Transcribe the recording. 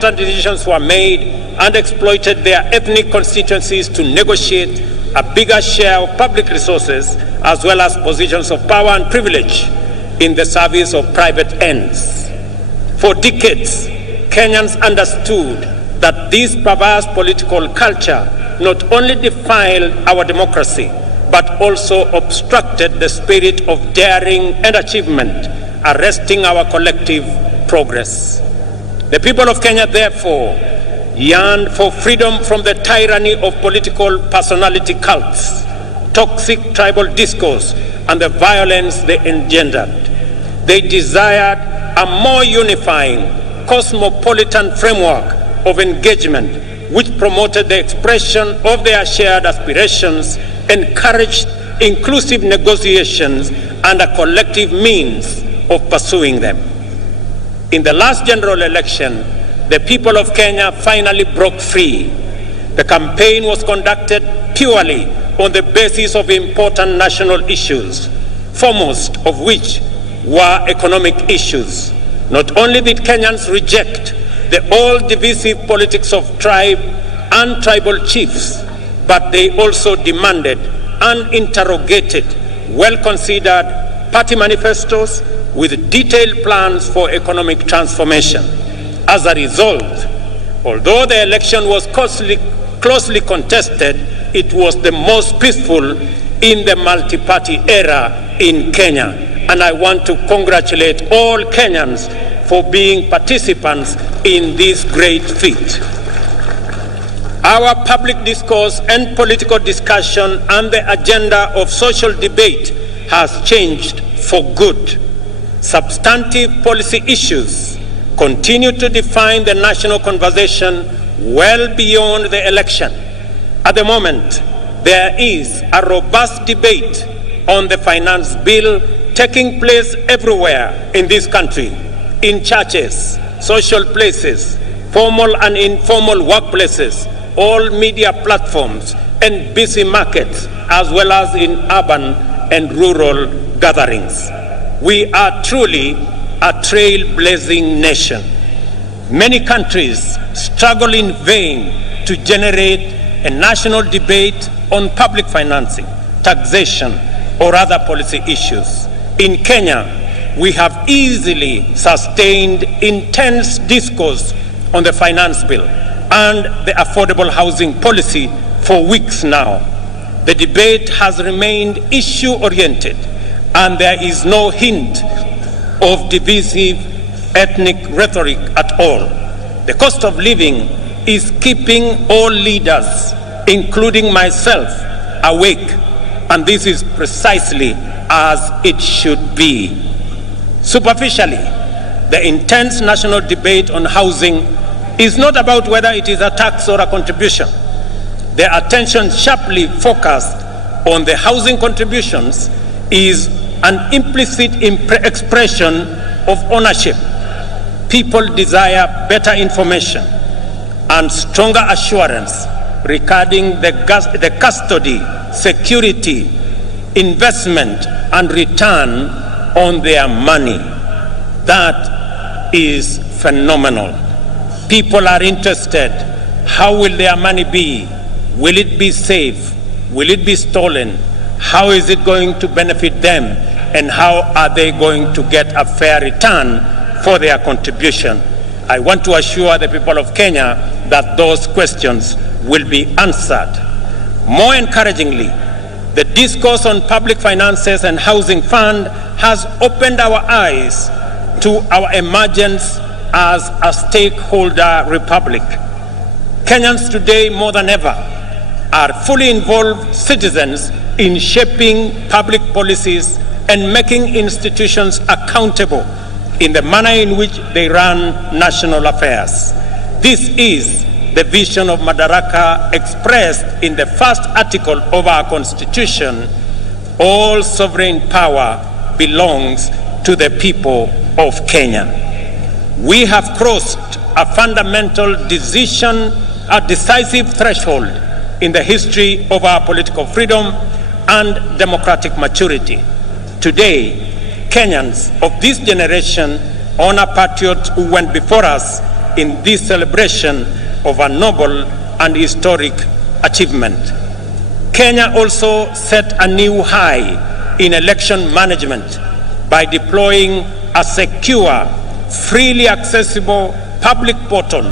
Decisions were made and exploited their ethnic constituencies to negotiate a bigger share of public resources as well as positions of power and privilege in the service of private ends. For decades, Kenyans understood that this perverse political culture not only defiled our democracy, but also obstructed the spirit of daring and achievement, arresting our collective progress. The people of Kenya, therefore, yearned for freedom from the tyranny of political personality cults, toxic tribal discourse, and the violence they engendered. They desired a more unifying, cosmopolitan framework of engagement which promoted the expression of their shared aspirations, encouraged inclusive negotiations, and a collective means of pursuing them. In the last general election, the people of Kenya finally broke free. The campaign was conducted purely on the basis of important national issues, foremost of which were economic issues. Not only did Kenyans reject the old divisive politics of tribe and tribal chiefs, but they also demanded and interrogated well-considered party manifestos with detailed plans for economic transformation. As a result, although the election was closely contested, it was the most peaceful in the multi-party era in Kenya. And I want to congratulate all Kenyans for being participants in this great feat. Our public discourse and political discussion and the agenda of social debate has changed for good. Substantive policy issues continue to define the national conversation well beyond the election. At the moment, there is a robust debate on the finance bill taking place everywhere in this country, in churches, social places, formal and informal workplaces, all media platforms, and busy markets, as well as in urban and rural gatherings. We are truly a trailblazing nation. Many countries struggle in vain to generate a national debate on public financing, taxation, or other policy issues. In Kenya, we have easily sustained intense discourse on the finance bill and the affordable housing policy for weeks now. The debate has remained issue-oriented, and there is no hint of divisive ethnic rhetoric at all. The cost of living is keeping all leaders, including myself, awake, and this is precisely as it should be. Superficially, the intense national debate on housing is not about whether it is a tax or a contribution. The attention sharply focused on the housing contributions is an implicit expression of ownership. People desire better information and stronger assurance regarding the custody, security, investment, and return on their money. That is phenomenal. People are interested. How will their money be? Will it be safe? Will it be stolen? How is it going to benefit them? And how are they going to get a fair return for their contribution? I want to assure the people of Kenya that those questions will be answered. More encouragingly, the discourse on public finances and housing fund has opened our eyes to our emergence as a stakeholder republic. Kenyans today, more than ever, are fully involved citizens in shaping public policies and making institutions accountable in the manner in which they run national affairs. This is the vision of Madaraka expressed in the first article of our Constitution. All sovereign power belongs to the people of Kenya. We have crossed a fundamental a decisive threshold in the history of our political freedom and democratic maturity. Today, Kenyans of this generation honor patriots who went before us in this celebration of a noble and historic achievement. Kenya also set a new high in election management by deploying a secure, freely accessible public portal